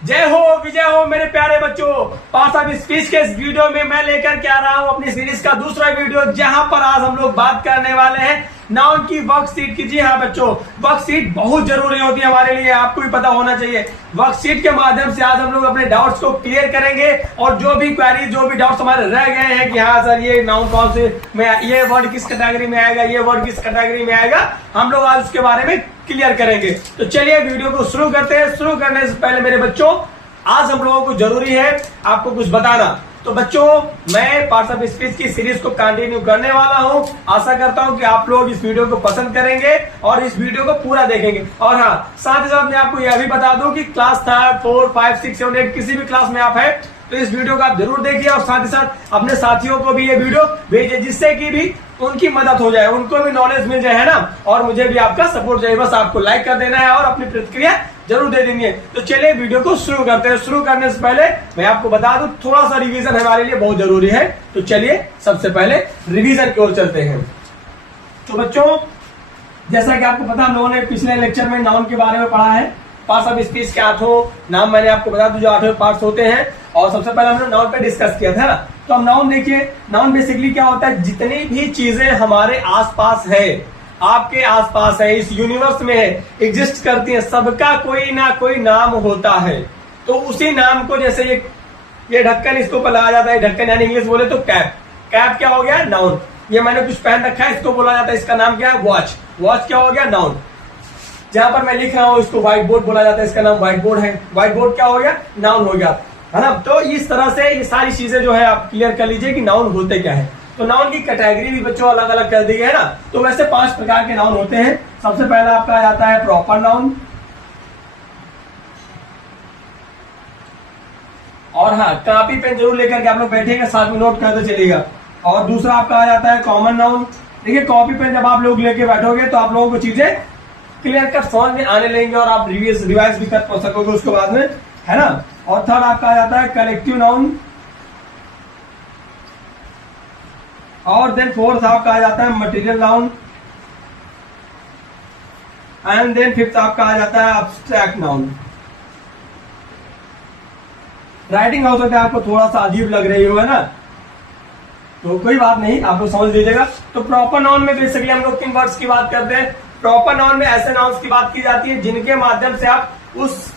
जय हो विजय हो मेरे प्यारे बच्चों। पास अब स्पीच के इस वीडियो में मैं लेकर के आ रहा हूं अपनी सीरीज का दूसरा वीडियो, जहां पर आज हम लोग बात करने वाले हैं नाउन की वर्कशीट की। जी हाँ बच्चों, वर्कशीट बहुत जरूरी होती है हमारे लिए, आपको भी पता होना चाहिए। वर्कशीट के माध्यम से आज हम लोग अपने डाउट्स को क्लियर करेंगे और जो भी क्वेरी, जो भी डाउट्स हमारे रह गए हैं कि हाँ सर ये नाउन कौन से में, ये वर्ड किस कैटेगरी में आएगा, ये वर्ड किस कैटेगरी में आएगा, हम लोग आज उसके बारे में क्लियर करेंगे। तो चलिए वीडियो को शुरू करते हैं। शुरू करने से पहले मेरे बच्चों, आज हम लोगों को जरूरी है आपको कुछ बताना। तो बच्चों, मैं पार्ट्स ऑफ स्पीच की सीरीज को कंटिन्यू करने वाला हूं। आशा करता हूं कि आप लोग इस वीडियो को पसंद करेंगे और इस वीडियो को पूरा देखेंगे। और हाँ, साथ ही साथ मैं आपको यह भी बता दूं कि क्लास 3, 4, 5, 6, 7, 8 किसी भी क्लास में आप है तो इस वीडियो को आप जरूर देखिए और साथ ही साथ अपने साथियों को भी ये वीडियो भेजिए, जिससे कि भी उनकी मदद हो जाए, उनको भी नॉलेज मिल जाए, है ना। और मुझे भी आपका सपोर्ट चाहिए, बस आपको लाइक कर देना है और अपनी प्रतिक्रिया जरूर दे देनी है। तो चलिए वीडियो को शुरू करते हैं। शुरू करने से पहले मैं आपको बता दूं, थोड़ा सा रिवीजन हमारे लिए बहुत जरूरी है। तो चलिए सबसे पहले रिवीजन की ओर चलते हैं। तो बच्चों, जैसा कि आपको पता, हम लोगों ने पिछले लेक्चर में नाउन के बारे में पढ़ा है। पार्ट्स ऑफ स्पीच के 8 नाम मैंने आपको बता दूं, जो 8 पार्ट्स होते हैं। और सबसे पहले हमने नाउन पे डिस्कस किया था ना। तो हम नाउन देखिए, नाउन बेसिकली क्या होता है, जितनी भी चीजें हमारे आसपास है, आपके आसपास है, इस यूनिवर्स में है, एग्जिस्ट करती है, सबका कोई ना कोई नाम होता है। तो उसी नाम को, जैसे ये ढक्कन, इसके ऊपर लगाया जाता है ढक्कन, यानी इंग्लिश बोले तो कैप। कैप क्या हो गया, नाउन। ये मैंने कुछ पहन रखा है, इसको बोला जाता है, इसका नाम क्या है, वॉच। वॉच क्या हो गया, नाउन। जहां पर मैं लिख रहा हूं, इसको व्हाइट बोर्ड बोला जाता है, इसका नाम व्हाइट बोर्ड है। व्हाइट बोर्ड क्या हो गया, नाउन हो गया, है ना। तो इस तरह से ये सारी चीजें जो है आप क्लियर कर लीजिए कि नाउन होते क्या है। तो नाउन की कैटेगरी भी बच्चों अलग अलग कर दी है ना। तो वैसे 5 प्रकार के नाउन होते हैं। सबसे पहला आपका आ जाता है प्रॉपर नाउन। और हाँ, कॉपी पेन जरूर लेकर के आप लोग बैठेंगे, साथ में नोट करते चलिएगा। और दूसरा आपका आ जाता है कॉमन नाउन। देखिए, कॉपी पेन जब आप लोग लेके बैठोगे तो आप लोगों को चीजें क्लियर कट समझ में आने लगेंगे और आप रिवाइज भी कर सकोगे उसके बाद में, है ना। और थर्ड आपका आ जाता है कलेक्टिव नाउन। और देन फोर्थ आपका आ जाता है material noun. And then fifth आपका आ जाता है एब्स्ट्रैक्ट नाउन। राइटिंग हो सकता है आपको थोड़ा सा अजीब लग रही होगा ना, तो कोई बात नहीं, आप लोग समझ लीजिएगा। तो प्रॉपर नाउन में बेसिकली हम लोग किन वर्ड्स की बात करते हैं। प्रॉपर नाउन में ऐसे नाउन्स की बात की जाती है जिनके माध्यम से आप उस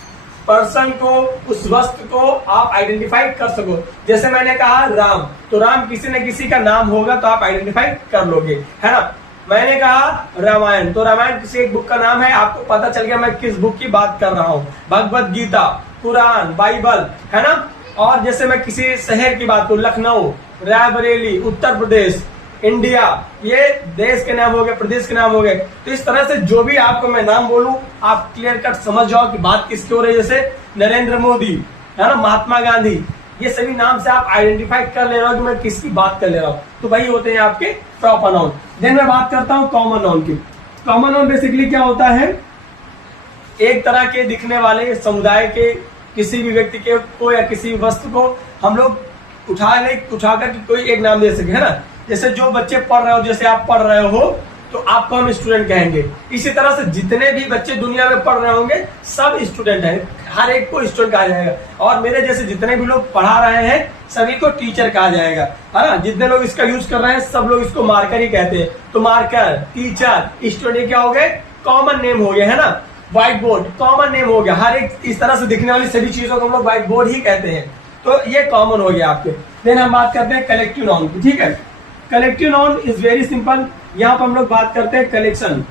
पर्सन को, उस वस्तु को आप आइडेंटिफाई कर सको। जैसे मैंने कहा राम, तो राम किसी न किसी का नाम होगा तो आप आइडेंटिफाई कर लोगे, है ना। मैंने कहा रामायण, तो रामायण किसी एक बुक का नाम है, आपको पता चल गया मैं किस बुक की बात कर रहा हूँ। भगवत गीता, कुरान, बाइबल, है ना। और जैसे मैं किसी शहर की बात करूं, लखनऊ, रायबरेली, उत्तर प्रदेश, इंडिया, ये देश के नाम हो गए, प्रदेश के नाम हो गए। तो इस तरह से जो भी आपको मैं नाम बोलूं, आप क्लियर कट समझ जाओ कि बात किसकी हो रही है। जैसे नरेंद्र मोदी, है ना, महात्मा गांधी, ये सभी नाम से आप आइडेंटिफाई कर ले रहे हो कि मैं किसकी बात कर ले रहा हूं। तो वही होते हैं आपके प्रॉपर नाउन। देन मैं बात करता हूं कॉमन नाउन की। कॉमन नाउन बेसिकली क्या होता है, एक तरह के दिखने वाले समुदाय के किसी भी व्यक्ति के को या किसी वस्तु को हम लोग उठाकर कोई एक नाम दे सके, है ना। जैसे जो बच्चे पढ़ रहे हो, जैसे आप पढ़ रहे हो तो आपको हम स्टूडेंट कहेंगे। इसी तरह से जितने भी बच्चे दुनिया में पढ़ रहे होंगे सब स्टूडेंट हैं, हर एक को स्टूडेंट कहा जाएगा। और मेरे जैसे जितने भी लोग पढ़ा रहे हैं सभी को टीचर कहा जाएगा, है ना। जितने लोग इसका यूज कर रहे हैं सब लोग इसको मार्कर ही कहते हैं। तो मार्कर, टीचर, स्टूडेंट क्या हो गए, कॉमन नेम हो गया, है ना। व्हाइट बोर्ड कॉमन नेम हो गया, हर एक इस तरह से दिखने वाली सभी चीजों को हम लोग व्हाइट बोर्ड ही कहते हैं। तो ये कॉमन हो गया आपके। देन हम बात करते हैं कलेक्टिव नाउन की, ठीक है। Collective noun is very simple. यहाँ पर हम लोग बात करते हैं कलेक्शन,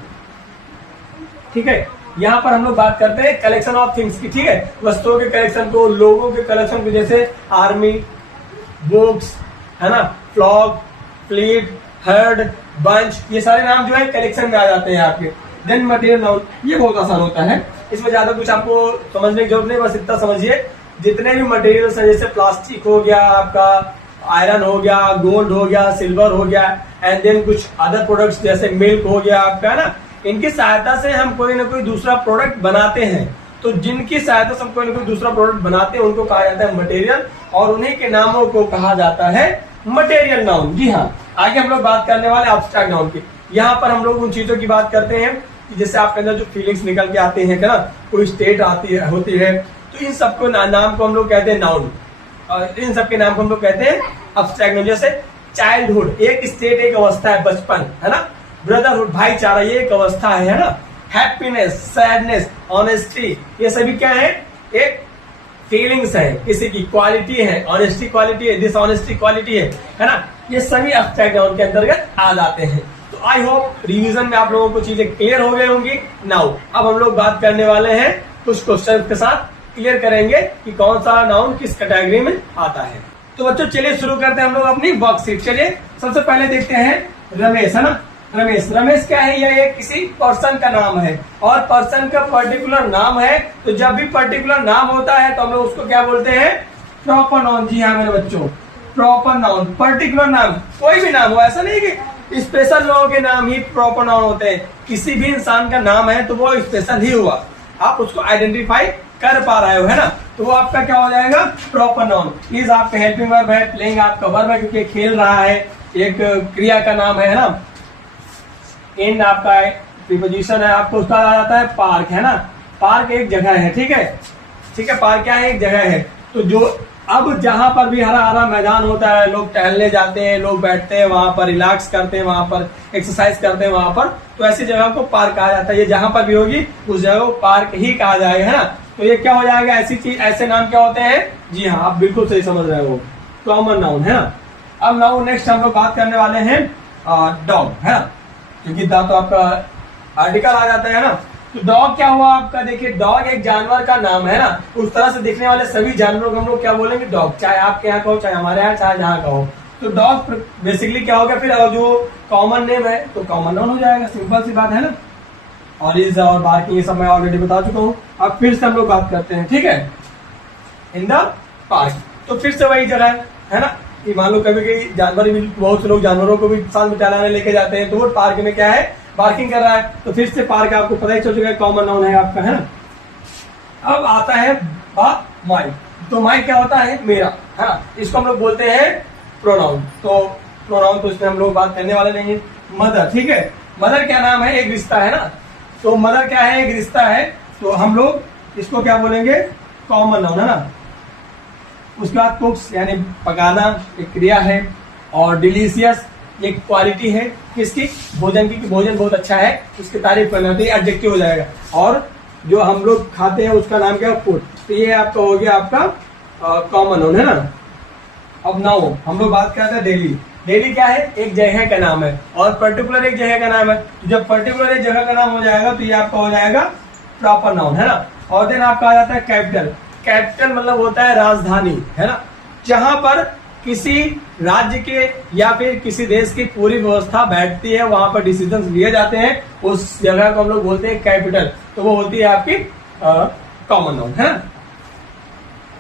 ठीक है। यहाँ पर हम लोग बात करते हैं कलेक्शन ऑफ थिंग्स की, ठीक है। वस्तुओं के कलेक्शन को, लोगों के कलेक्शन को, जैसे आर्मी, बुक्स, है ना, फ्लॉक, फ्लीट, हर्ड, बंच, ये सारे नाम जो है कलेक्शन में आ जाते हैं आपके। देन मटेरियल नाउन, ये बहुत आसान होता है, इसमें ज्यादा कुछ आपको समझने की जरूरत नहीं, बस इतना समझिए जितने भी मटेरियल्स हैं, जैसे प्लास्टिक हो गया, आपका आयरन हो गया, गोल्ड हो गया, सिल्वर हो गया, एंड देन कुछ अदर प्रोडक्ट्स जैसे मिल्क हो गया आपका, है ना। इनकी सहायता से हम कोई ना कोई दूसरा प्रोडक्ट बनाते हैं। तो जिनकी सहायता से हम कोई ना कोई दूसरा प्रोडक्ट बनाते हैं उनको कहा जाता है मटेरियल, और उन्हीं के नामों को कहा जाता है मटेरियल नाउन। जी हाँ, आगे हम लोग बात करने वाले एब्स्ट्रैक्ट नाउन की। यहाँ पर हम लोग उन चीजों की बात करते हैं कि जैसे आपके अंदर जो फीलिंग्स निकल के आते हैं, ना, कोई स्टेट आती है, होती है, तो इन सबको नाम को हम लोग कहते हैं नाउन, और इन सबके नाम को हम लोग कहते हैं अब्स्ट्रैक्ट नाउन। जैसे चाइल्डहुड एक स्टेट, एक अवस्था है, बचपन है ना। ब्रदरहुड भाईचारा, ये एक अवस्था है ना। हैप्पीनेस, सैडनेस, ऑनेस्टी, ये सभी क्या है, एक फीलिंग्स है, किसी की क्वालिटी है, ऑनेस्टी क्वालिटी है, डिसऑनेस्टी क्वालिटी है ना। ये सभी अब्स्ट्रैक्ट नाउन के अंतर्गत आ जाते हैं। तो आई होप रिवीजन में आप लोगों को चीजें क्लियर हो गई होंगी। नाउ अब हम लोग बात करने वाले हैं कुछ क्वेश्चन के साथ, क्लियर करेंगे कि कौन सा नाउन किस कैटेगरी में आता है। तो बच्चों चलिए शुरू करते हैं हम लोग अपनी वर्कशीट। चलिए सबसे पहले देखते हैं रमेश, है ना। रमेश क्या है, यह एक किसी पर्सन का नाम है, और पर्सन का पर्टिकुलर नाम है। तो जब भी पर्टिकुलर नाम होता है तो हम लोग उसको क्या बोलते हैं, प्रॉपर नाउन। जी हाँ मेरे बच्चों, प्रॉपर नाउन, पर्टिकुलर नाम, कोई भी नाम हो, ऐसा नहीं कि स्पेशल लोगों के नाम ही प्रॉपर नाउन होते हैं। किसी भी इंसान का नाम है तो वो स्पेशल ही हुआ, आप उसको आइडेंटिफाई कर पा रहे हो, है ना। तो वो आपका क्या हो जाएगा, प्रॉपर नाउन। इज आपका हेल्पिंग वर्ब है, प्लेइंग आपका वर्ब है क्योंकि खेल रहा है, एक क्रिया का नाम है ना। इन आपका प्रीपोजिशन है, आपको उसका आ जाता है पार्क, है ना। पार्क एक जगह है, ठीक है, ठीक है, पार्क क्या है, एक जगह है। तो जो अब जहां पर भी हरा हरा मैदान होता है, लोग टहलने जाते हैं, लोग बैठते हैं वहां पर, रिलैक्स करते हैं वहां पर, एक्सरसाइज करते हैं वहां पर, तो ऐसी जगह को पार्क कहा जाता है। ये जहां पर भी होगी उस जगह को पार्क ही कहा जाएगा, है ना। तो ये क्या हो जाएगा, ऐसी चीज, ऐसे नाम क्या होते हैं, जी हाँ आप बिल्कुल सही समझ रहे हो, कॉमन नाउन, है ना। अब नाउन नेक्स्ट हम लोग बात करने वाले हैं डॉग, है ना, क्योंकि दा तो आपका आर्टिकल आ जाता है ना। तो डॉग क्या हुआ आपका, देखिए डॉग एक जानवर का नाम है ना। उस तरह से दिखने वाले सभी जानवरों को हम लोग क्या बोलेंगे, डॉग, चाहे आपके यहाँ कहो, चाहे हमारे यहाँ, चाहे जहाँ कहो। तो डॉग बेसिकली क्या होगा फिर, जो कॉमन नेम है तो कॉमन नाउन हो जाएगा, सिंपल सी बात है ना। और इज और बार्किंग ये सब मैं ऑलरेडी बता चुका हूँ। अब फिर से हम लोग बात करते हैं, ठीक है, इन द पार्क। तो फिर से वही जगह है ना, कि मान लो कभी कभी जानवर भी, बहुत से लोग जानवरों को भी साथ में टहलाने लेके जाते हैं, तो वो पार्क में क्या है, पार्किंग कर रहा है। तो फिर से पार्क आपको पता ही चल चुका है, कॉमन नाउन है आपका, है ना। अब आता है बात माई। तो माई क्या होता है, मेरा, है ना। इसको हम लोग बोलते हैं प्रोनाउन। तो प्रोनाउन तो इसमें हम लोग बात करने वाले नहीं है। मदर, ठीक है, मदर क्या नाम है, एक रिश्ता है ना। तो मदर क्या है, एक रिश्ता है, तो हम लोग इसको क्या बोलेंगे, कॉमन नाउन, है ना। उसके बाद कुक्स यानी पकाना एक क्रिया है, और डिलीशियस एक क्वालिटी है किसकी, भोजन की, कि भोजन बहुत अच्छा है, उसकी तारीफ करना होती है, एडजेक्टिव हो जाएगा। और जो हम लोग खाते हैं उसका नाम क्या है, फूड। तो ये आपका हो गया आपका कॉमन नाउन, है ना। अब नाउ हम लोग बात करते हैं डेली। डेली क्या है, एक जगह का नाम है, और पर्टिकुलर एक जगह का नाम है। जब पर्टिकुलर एक जगह का नाम हो जाएगा तो ये आपका हो जाएगा प्रॉपर नाउन, है ना। और देन आपका आ जाता है कैपिटल। कैपिटल मतलब होता है राजधानी, है ना। जहां पर किसी राज्य के या फिर किसी देश की पूरी व्यवस्था बैठती है, वहां पर डिसीजन लिए जाते हैं, उस जगह को हम लोग बोलते हैं कैपिटल। तो वो होती है आपकी कॉमन नाउन, है ना।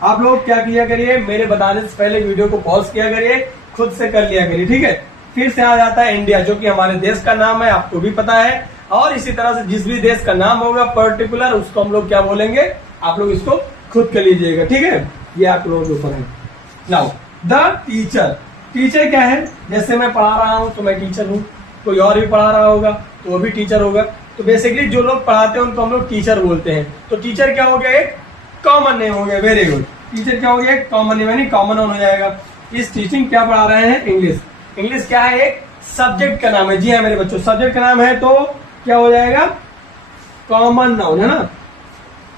आप लोग क्या किया करिए, मेरे बताने से पहले वीडियो को पॉज किया करिए, खुद से कर लिया करिए, ठीक है। फिर से आ जाता है इंडिया, जो कि हमारे देश का नाम है, आपको भी पता है। और इसी तरह से जिस भी देश का नाम होगा पर्टिकुलर, उसको हम लोग क्या बोलेंगे, आप लोग इसको खुद कर लीजिएगा, ठीक है। ये आप लोगों के ऊपर है। Now the teacher. टीचर क्या है, जैसे मैं पढ़ा रहा हूं तो मैं टीचर हूं, कोई और भी पढ़ा रहा होगा तो वो भी टीचर होगा। तो बेसिकली जो लोग पढ़ाते हैं उनको हम लोग टीचर बोलते हैं। तो टीचर क्या हो गया, एक कॉमन नेम हो गया, वेरी गुड। टीचर क्या हो गया, एक कॉमन नेम, यानी कॉमन नाउन हो जाएगा। इस टीचिंग क्या पढ़ा रहे हैं, इंग्लिश। इंग्लिश क्या है, एक सब्जेक्ट का नाम है। जी हाँ मेरे बच्चों, सब्जेक्ट का नाम है तो क्या हो जाएगा, कॉमन नाउन, है ना।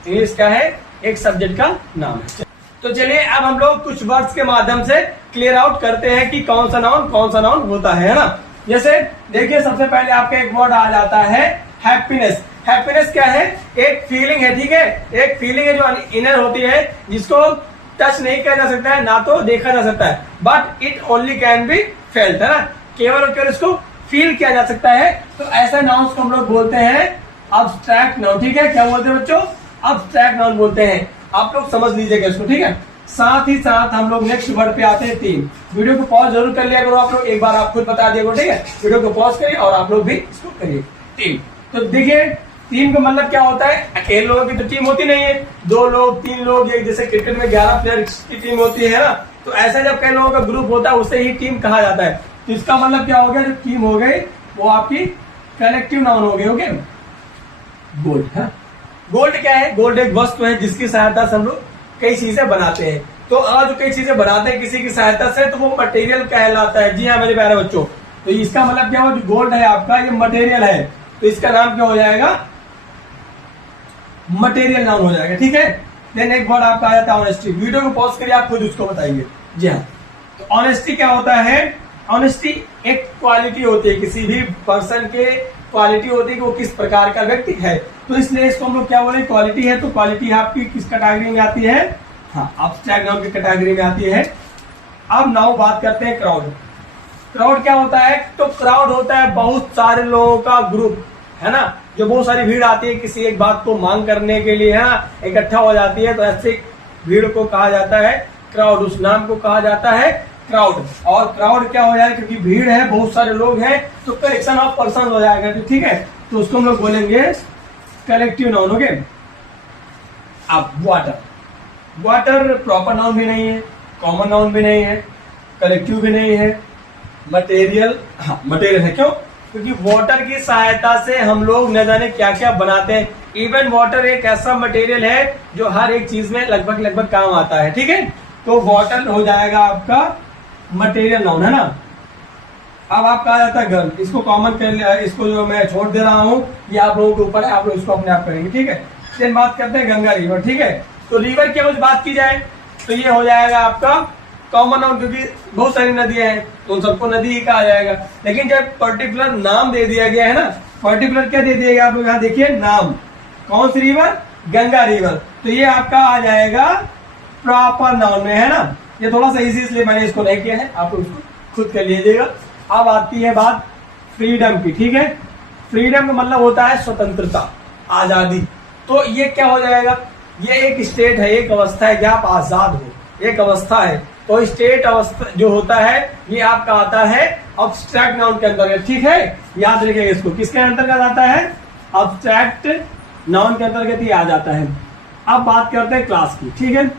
इंग्लिश क्या है, एक सब्जेक्ट का नाम है। तो चलिए अब हम लोग कुछ वर्ड्स के माध्यम से क्लियर आउट करते हैं कि कौन सा नाउन होता है ना। जैसे देखिए सबसे पहले आपका एक वर्ड आ जाता है हैप्पीनेस। हैप्पीनेस क्या है, एक फीलिंग है, ठीक है, एक फीलिंग है जो इनर होती है, जिसको टच नहीं किया जा सकता है, ना तो देखा जा सकता है, but it only can be felt, है ना। केवल और केवल इसको फील किया जा सकता है। तो ऐसा नाउन को हम लोग बोलते हैं अब्स्ट्रैक्ट नाउन, ठीक है। क्या बोलते हैं बच्चों, अब्स्ट्रैक्ट नाउन बोलते हैं। आप लोग समझ लीजिएगा इसको, ठीक है। साथ ही साथ हम लोग नेक्स्ट वर्ड पे आते हैं टीम। वीडियो को पॉज जरूर कर लिया करो आप लोग, एक बार आप खुद बता दिया करो, ठीक है। वीडियो को पॉज करिए और आप लोग भी इसको करिए। टीम, तो देखिए टीम का मतलब क्या होता है, अकेले लोगों की तो टीम होती नहीं है, 2 लोग 3 लोग, एक जैसे क्रिकेट में 11 प्लेयर की टीम होती है ना। तो ऐसा जब कई लोगों का ग्रुप होता है उसे ही टीम कहा जाता है। तो इसका मतलब क्या हो गया, जो टीम हो गई वो आपकी कलेक्टिव नाउन हो गई, ओके, गुड है। गोल्ड क्या है? गोल्ड एक वस्तु है जिसकी सहायता से हम लोग कई चीजें बनाते हैं। तो आज जो कई चीजें बनाते हैं किसी की सहायता से, तो वो मटेरियल कहलाता है। जी हाँ मेरे प्यारे बच्चों, तो इसका मतलब क्या हुआ, जो गोल्ड है आपका ये मटेरियल है, तो इसका नाम क्या हो जाएगा? मटेरियल नाउन हो जाएगा। ठीक है। देन एक वर्ड आपका आ जाता है ऑनेस्टी। वीडियो को पॉज करिए, आप खुद उसको बताइए। जी हाँ, तो ऑनेस्टी क्या होता है? ऑनेस्टी एक क्वालिटी होती है, किसी भी पर्सन के क्वालिटी होती है कि वो किस प्रकार का व्यक्ति है। तो इसलिए इसको हम लोग क्या बोले? क्वालिटी है। तो क्वालिटी आपकी किस कैटेगरी में आती है? हाँ, एब्स्ट्रैक्ट नाउन की कैटेगरी में आती है। अब नाउ बात करते हैं क्राउड। क्राउड क्या होता है? तो क्राउड होता है बहुत सारे लोगों का ग्रुप, है ना, जो बहुत सारी भीड़ आती है किसी एक बात को मांग करने के लिए, है ना, इकट्ठा हो जाती है। तो ऐसे भीड़ को कहा जाता है क्राउड, उस नाम को कहा जाता है क्राउड। और क्राउड क्या हो जाएगा? क्योंकि भीड़ है, बहुत सारे लोग हैं, तो कलेक्शन ऑफ पर्सन हो जाएगा। तो ठीक है, तो उसको हम लोग बोलेंगे कलेक्टिव नाउन। ओके। अब वाटर, वाटर प्रॉपर नाउन भी नहीं है, कॉमन नाउन भी नहीं है, कलेक्टिव भी नहीं है, मटेरियल, हाँ मटेरियल है। क्यों? क्योंकि वाटर की सहायता से हम लोग न जाने क्या क्या बनाते हैं। इवन वाटर एक ऐसा मटेरियल है जो हर एक चीज में लगभग काम आता है। ठीक है, तो वाटर हो जाएगा आपका मटेरियल नाउन, है ना। अब आपका आ जाता है गन, इसको कॉमन कर लिया, इसको जो मैं छोड़ दे रहा हूं ये आप लोगों के ऊपर है, आप लोग इसको अपने आप करेंगे। ठीक है। फिर बात करते हैं गंगा रिवर। ठीक है, तो रिवर की अगर बात की जाए तो ये हो जाएगा आपका कॉमन नाउन, क्योंकि बहुत सारी नदियां हैं तो उन सबको नदी ही कहा जाएगा। लेकिन जब पर्टिकुलर नाम दे दिया गया है ना, पर्टिकुलर क्या दे दिया गया आप लोग यहाँ देखिए, नाम। कौन सी रिवर? गंगा रिवर। तो ये आपका आ जाएगा प्रॉपर नाउन में, है ना। ये थोड़ा सा इजी इसलिए मैंने इसको नहीं किया है, आप लोग इसको खुद कर लीजिएगा। अब आती है बात फ्रीडम की। ठीक है, फ्रीडम का मतलब होता है स्वतंत्रता, आजादी। तो ये क्या हो जाएगा? ये एक स्टेट है, एक अवस्था है कि आप आजाद हो, एक अवस्था है। तो स्टेट अवस्था जो होता है ये आपका आता है एब्स्ट्रैक्ट नाउन के अंतर्गत। ठीक है, याद रखिएगा इसको, किसके अंतर्गत आता है? एब्स्ट्रैक्ट नाउन के अंतर्गत ही आ जाता है। अब बात करते हैं क्लास की। ठीक है,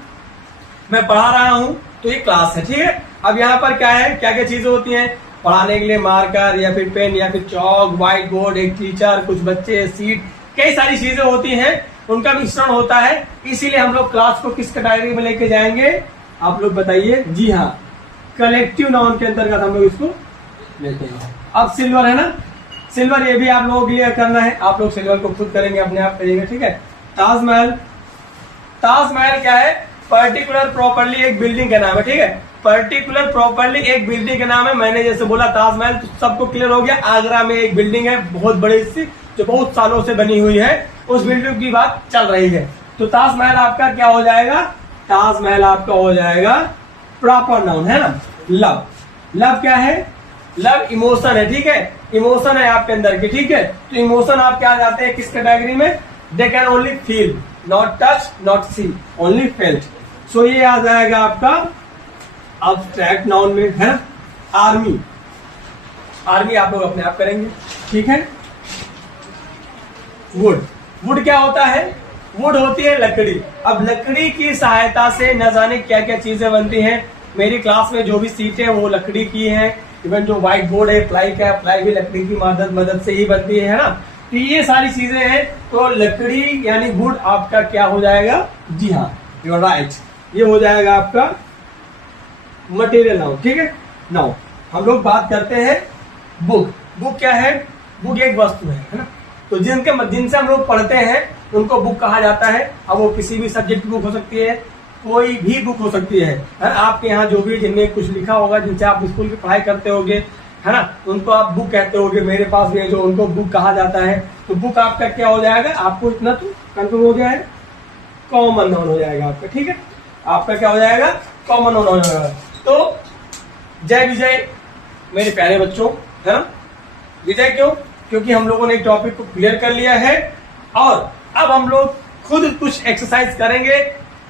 मैं पढ़ा रहा हूं तो ये क्लास है। ठीक है, अब यहाँ पर क्या है, क्या क्या चीजें होती हैं पढ़ाने के लिए? मार्कर या फिर पेन या फिर चौक, व्हाइट बोर्ड, एक टीचर, कुछ बच्चे, सीट, कई सारी चीजें होती हैं, उनका मिश्रण होता है। इसीलिए हम लोग क्लास को किस कैटेगरी में लेके जाएंगे, आप लोग बताइए। जी हाँ, कलेक्टिव नाउन के अंतर्गत हम लोग इसको लेते हैं। अब सिल्वर है ना, सिल्वर ये भी आप लोगों के लिए करना है, आप लोग सिल्वर को खुद करेंगे, अपने आप करिएगा। ठीक है, ताजमहल, ताजमहल क्या है? पर्टिकुलर प्रॉपर्ली एक बिल्डिंग का नाम है। ठीक है, पर्टिकुलर प्रॉपर्ली एक बिल्डिंग का नाम है। मैंने जैसे बोला ताजमहल, तो सबको क्लियर हो गया। आगरा में एक बिल्डिंग है बहुत बड़ी सी, जो बहुत सालों से बनी हुई है, उस बिल्डिंग की बात चल रही है। तो ताजमहल आपका क्या हो जाएगा? ताजमहल आपका हो जाएगा प्रॉपर नाउन, है ना। लव, लव क्या है? लव इमोशन है। ठीक है, इमोशन है आपके अंदर की। ठीक है, तो इमोशन आप क्या जाते हैं किस कैटेगरी में? They can only feel, not touch, not see, only felt. So ये आ जाएगा आपका एब्स्ट्रैक्ट नाउन में, है ना। आर्मी, आर्मी आप लोग अपने आप करेंगे। ठीक है। वुड, वुड क्या होता है? वुड होती है लकड़ी। अब लकड़ी की सहायता से न जाने क्या क्या चीजें बनती हैं। मेरी क्लास में जो भी सीटें वो लकड़ी की हैं। इवन जो व्हाइट बोर्ड है, प्लाई का, प्लाई भी लकड़ी की मदद से ही बनती है ना। तो ये सारी चीजें हैं। तो लकड़ी यानी वुड आपका क्या हो जाएगा? जी हाँ, यू आर राइट, ये हो जाएगा आपका मटेरियल नाउन। ठीक है, नाउ हम लोग बात करते हैं बुक। बुक क्या है? बुक एक वस्तु है ना। तो जिनसे हम लोग पढ़ते हैं उनको बुक कहा जाता है। अब वो किसी भी सब्जेक्ट की बुक हो सकती है, कोई भी बुक हो सकती है ना। आपके यहाँ जो भी जिनमें कुछ लिखा होगा, जिनसे आप स्कूल की पढ़ाई करते होगे, है ना, उनको आप बुक कहते होगे। मेरे पास भी है जो, उनको बुक कहा जाता है। तो बुक आपका क्या हो जाएगा? आपको इतना तो कंफर्म हो गया है, कॉमन नाउन हो जाएगा आपका। ठीक है, आपका क्या हो जाएगा? कॉमन नाउन हो जाएगा। तो जय विजय मेरे प्यारे बच्चों, है ना। विजय क्यों? क्योंकि हम लोगों ने एक टॉपिक को क्लियर कर लिया है और अब हम लोग खुद कुछ एक्सरसाइज करेंगे।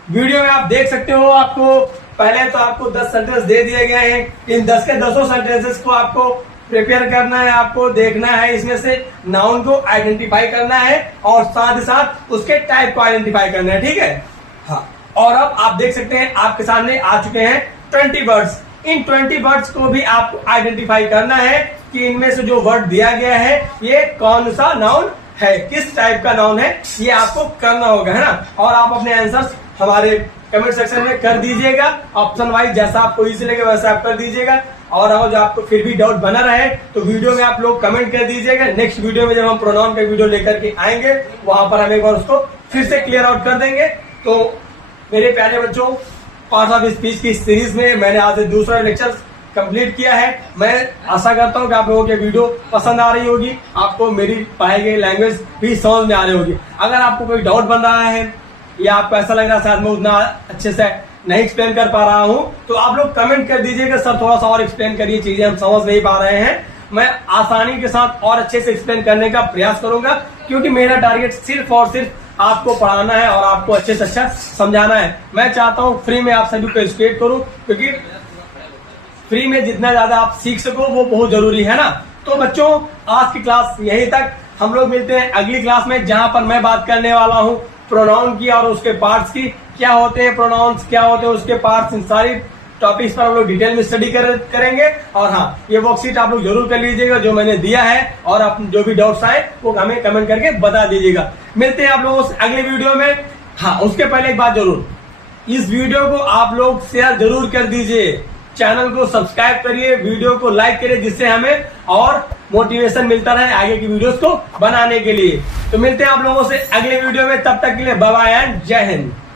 वीडियो में आप देख सकते हो, आपको पहले तो आपको 10 सेंटेंस दे दिए गए हैं। इन 10 के 10 सेंटेंसेस को आपको प्रिपेयर करना है, आपको देखना है, इसमें से नाउन को आइडेंटिफाई करना है और साथ ही साथ उसके टाइप को आइडेंटिफाई करना है। ठीक है, हाँ। और अब आप देख सकते हैं आपके सामने आ चुके हैं 20 वर्ड्स। इन 20 वर्ड्स को भी आपको आइडेंटिफाई करना है कि इनमें से जो वर्ड दिया गया है ये कौन सा नाउन है, किस टाइप का नाउन है, ये आपको करना होगा, है ना। और आप अपने आंसर्स हमारे कमेंट सेक्शन में कर दीजिएगा, ऑप्शन वाइज जैसा आपको इजी लगे वैसा आप कर दीजिएगा। और अगर जो आपको फिर भी डाउट बना रहे तो वीडियो में आप लोग कमेंट कर दीजिएगा। नेक्स्ट वीडियो में जब हम प्रोनाउन का वीडियो लेकर के आएंगे वहां पर हम एक बार उसको फिर से क्लियर आउट कर देंगे। तो मेरे प्यारे बच्चों, पार्ट ऑफ स्पीच की सीरीज में मैंने आज दूसरा लेक्चर कंप्लीट किया है। मैं आशा करता हूं कि आप लोगों के वीडियो पसंद आ रही होगी, आपको मेरी पढ़ाई गई लैंग्वेज भी समझ में आ रही होगी। अगर आपको कोई डाउट बन रहा है या आपको ऐसा लग रहा है शायद मैं उतना अच्छे से नहीं एक्सप्लेन कर पा रहा हूं, तो आप लोग कमेंट कर दीजिएगा, सर थोड़ा सा और एक्सप्लेन करिए, चीजें हम समझ नहीं पा रहे हैं। मैं आसानी के साथ और अच्छे से एक्सप्लेन करने का प्रयास करूंगा, क्योंकि मेरा टारगेट सिर्फ और सिर्फ आपको पढ़ाना है और आपको अच्छे से अच्छा समझाना है। मैं चाहता हूं फ्री में आप सभी को एजुकेट करूं, क्योंकि फ्री में जितना ज्यादा आप सीख सको वो बहुत जरूरी है ना। तो बच्चों, आज की क्लास यहीं तक, हम लोग मिलते हैं अगली क्लास में, जहां पर मैं बात करने वाला हूं प्रोनाउन की और उसके पार्ट्स की, क्या होते हैं प्रोनाउंस, क्या होते हैं उसके पार्ट्स, इन सारी टॉपिक्स पर हम लोग डिटेल में स्टडी करेंगे। और हाँ, ये वर्कशीट आप लोग जरूर कर लीजिएगा जो मैंने दिया है, और आप जो भी डाउट्स आए वो हमें कमेंट करके बता दीजिएगा। मिलते हैं आप लोगों से अगले वीडियो में। हाँ, उसके पहले एक बात जरूर, इस वीडियो को आप लोग शेयर जरूर कर दीजिए, चैनल को सब्सक्राइब करिए, वीडियो को लाइक करिए, जिससे हमें और मोटिवेशन मिलता रहे आगे की वीडियोस को बनाने के लिए। तो मिलते हैं आप लोगों से अगले वीडियो में, तब तक के लिए बाय बाय एंड जय हिंद।